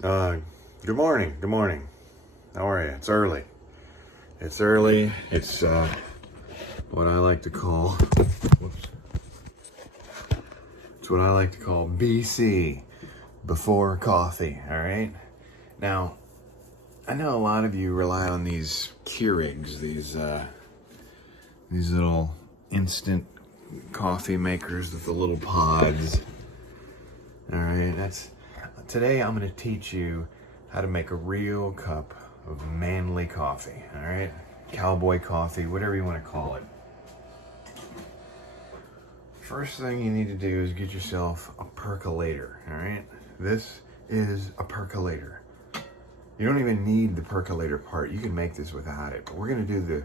Good morning. Good morning. How are you? It's early. It's early. It's what I like to call. Whoops. It's what I like to call BC, before coffee. All right. Now, I know a lot of you rely on these Keurigs, these little instant coffee makers with the little pods. All right. Today I'm going to teach you how to make a real cup of manly coffee, all right? Cowboy coffee, whatever you want to call it. First thing you need to do is get yourself a percolator, all right? This is a percolator. You don't even need the percolator part. You can make this without it, but we're going to do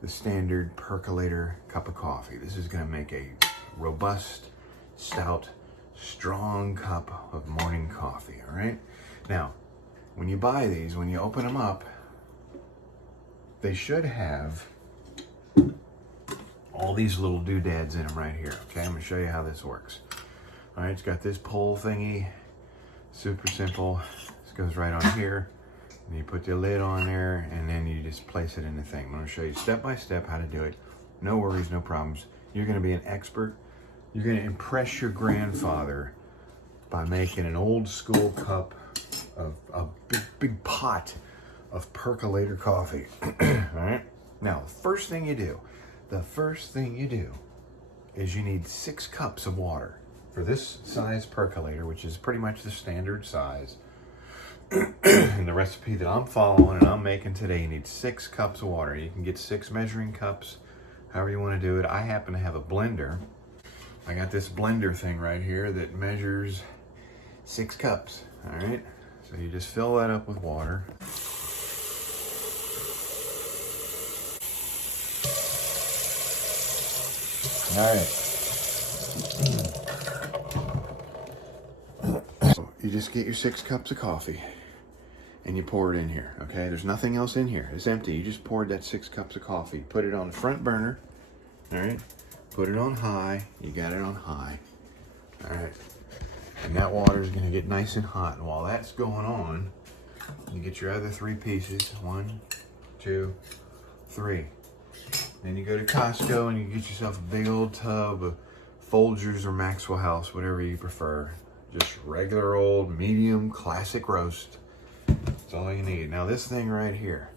the standard percolator cup of coffee. This is going to make a robust, stout, strong cup of morning coffee, all right? Now, when you buy these, when you open them up, they should have all these little doodads in them right here, okay? I'm gonna show you how this works. All right, it's got this pull thingy, super simple. This goes right on here, and you put the lid on there, and then you just place it in the thing. I'm gonna show you step by step how to do it. No worries, no problems. You're gonna be an expert. You're gonna impress your grandfather by making an old school cup of a big pot of percolator coffee. All right. Now, the first thing you do is you need 6 cups of water for this size percolator, which is pretty much the standard size. And the recipe that I'm following and I'm making today, you need 6 cups of water. You can get 6 measuring cups, however you want to do it. I happen to have a blender. I got this blender thing right here that measures 6 cups, all right? So you just fill that up with water. All right. So you just get your 6 cups of coffee and you pour it in here, okay? There's nothing else in here. It's empty. You just poured that 6 cups of coffee. Put it on the front burner, all right? Put it on high. You got it on high. All right. And that water is going to get nice and hot. And while that's going on, you get your other 3 pieces. 1, 2, 3. Then you go to Costco and you get yourself a big old tub of Folgers or Maxwell House, whatever you prefer. Just regular old medium classic roast. That's all you need. Now this thing right here,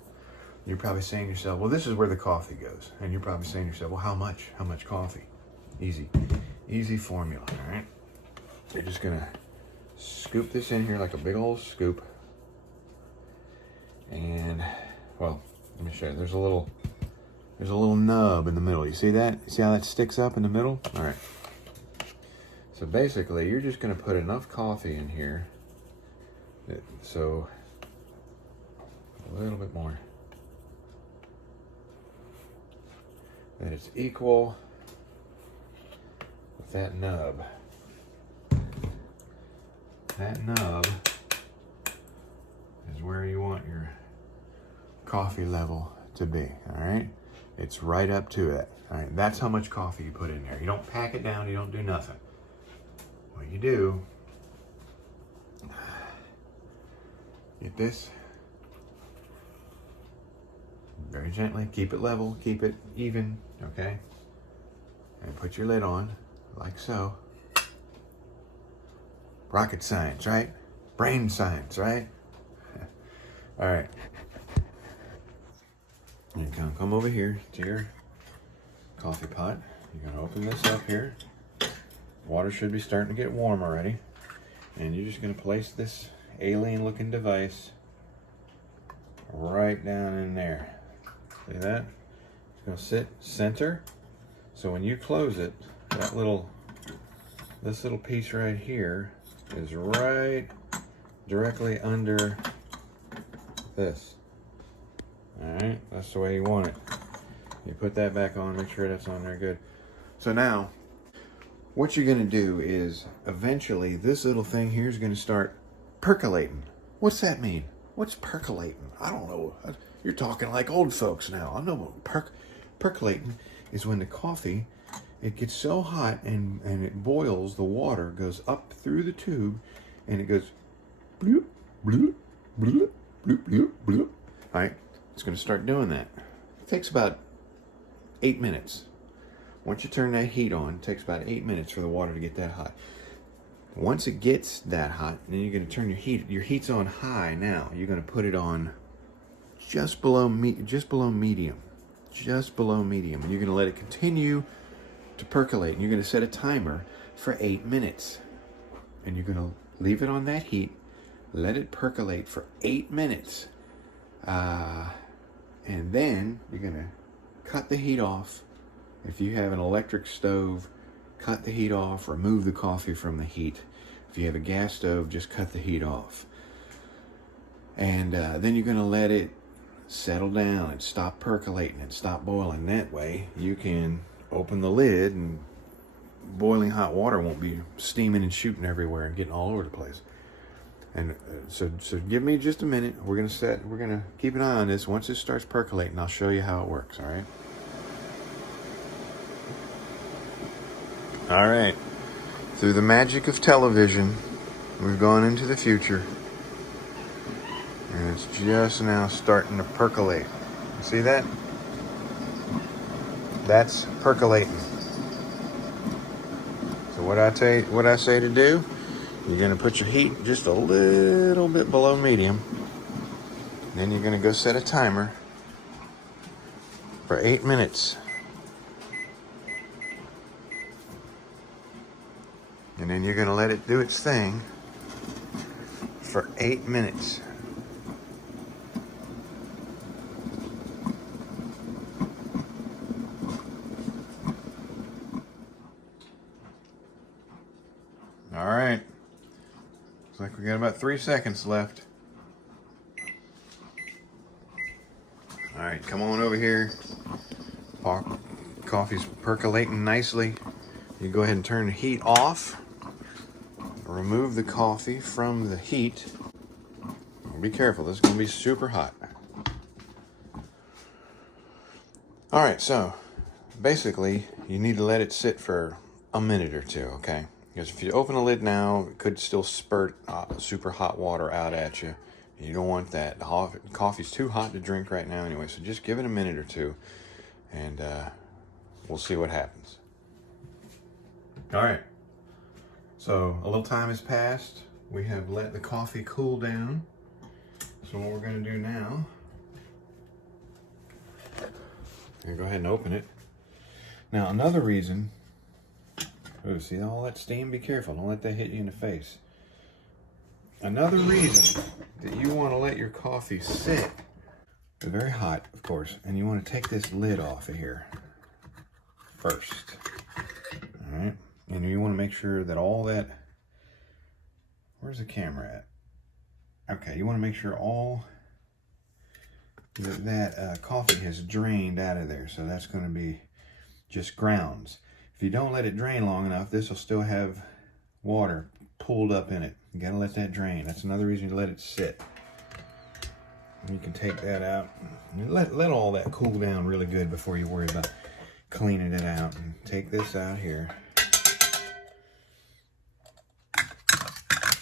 you're probably saying to yourself, well, this is where the coffee goes. And you're probably saying to yourself, well, how much? How much coffee? Easy formula, all right? You're just gonna scoop this in here like a big old scoop. And, well, let me show you. There's a little nub in the middle. You see that? You see how that sticks up in the middle? All right. So basically, you're just gonna put enough coffee in here. So, a little bit more. That it's equal with that nub. That nub is where you want your coffee level to be, all right? It's right up to it, all right? That's how much coffee you put in there. You don't pack it down, you don't do nothing. What you do, get this, very gently, keep it level, keep it even, okay? And put your lid on, like so. Rocket science, right? Brain science, right? All right. You can come over here to your coffee pot. You're gonna open this up here. Water should be starting to get warm already. And you're just gonna place this alien looking device right down in there. See that? It's gonna sit center. So when you close it, this little piece right here is right directly under this. All right, that's the way you want it. You put that back on, make sure that's on there good. So now, what you're gonna do is eventually this little thing here is gonna start percolating. What's that mean? What's percolating? I don't know. You're talking like old folks now. I know what percolating is when the coffee, it gets so hot and it boils, the water goes up through the tube and it goes bloop, All right, it's going to start doing that. It takes about 8 minutes. Once you turn that heat on, it takes about 8 minutes for the water to get that hot. Once it gets that hot, then you're going to turn your heat. Your heat's on high now. You're going to put it on just below medium, just below medium. And you're going to let it continue to percolate. And you're going to set a timer for 8 minutes. And you're going to leave it on that heat. Let it percolate for 8 minutes. And then you're going to cut the heat off. If you have an electric stove, cut the heat off, remove the coffee from the heat. If you have a gas stove, just cut the heat off. And then you're going to let it settle down and stop percolating and stop boiling. That way you can open the lid and boiling hot water won't be steaming and shooting everywhere and getting all over the place. And so give me just a minute. We're going to keep an eye on this. Once it starts percolating, I'll show you how it works, all right? All right, through the magic of television, we've gone into the future, and it's just now starting to percolate. You see that? That's percolating. So what I say to do, you're gonna put your heat just a little bit below medium, then you're gonna go set a timer for 8 minutes. And then you're going to let it do its thing for 8 minutes. All right. Looks like we got about 3 seconds left. All right, come on over here. Coffee's percolating nicely. You go ahead and turn the heat off. Remove the coffee from the heat. Be careful, this is going to be super hot. All right, so basically you need to let it sit for a minute or two, okay? Because if you open the lid now, it could still spurt super hot water out at you. You don't want that. The coffee's too hot to drink right now anyway, so just give it a minute or two, and we'll see what happens. All right, so a little time has passed. We have let the coffee cool down. So what we're going to do now, I'm going to go ahead and open it. Now another reason, see all that steam? Be careful, don't let that hit you in the face. Another reason that you want to let your coffee sit, it's very hot, of course, and you want to take this lid off of here first. All right. And you want to make sure that all that, where's the camera at? Okay, you want to make sure all that coffee has drained out of there. So that's going to be just grounds. If you don't let it drain long enough, this will still have water pulled up in it. You got to let that drain. That's another reason to let it sit. You can take that out. Let all that cool down really good before you worry about cleaning it out. And take this out here.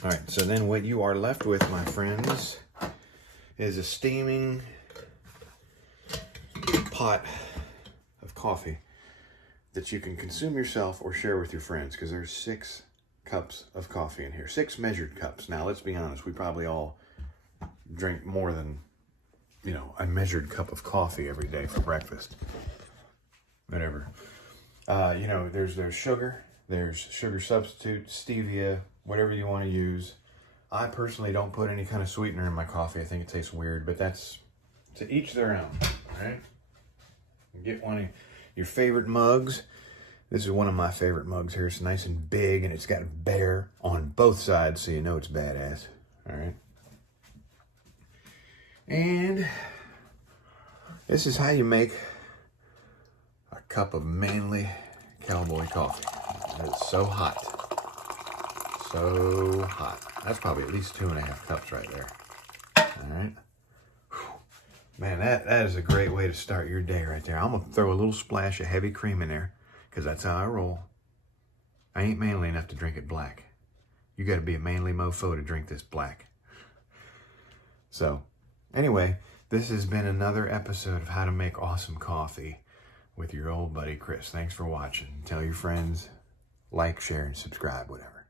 All right, so then what you are left with, my friends, is a steaming pot of coffee that you can consume yourself or share with your friends, because there's 6 cups of coffee in here, 6 measured cups. Now, let's be honest, we probably all drink more than, a measured cup of coffee every day for breakfast. Whatever. There's sugar, there's sugar substitute, stevia, whatever you want to use. I personally don't put any kind of sweetener in my coffee. I think it tastes weird, but that's to each their own, all right? Get one of your favorite mugs. This is one of my favorite mugs here. It's nice and big, and it's got a bear on both sides, so you know it's badass, all right? And this is how you make a cup of manly cowboy coffee. It's so hot. So hot. That's probably at least 2.5 cups right there. All right. Whew. Man, that is a great way to start your day right there. I'm going to throw a little splash of heavy cream in there because that's how I roll. I ain't manly enough to drink it black. You got to be a manly mofo to drink this black. So anyway, this has been another episode of How to Make Awesome Coffee with your old buddy Chris. Thanks for watching. Tell your friends, like, share, and subscribe, whatever.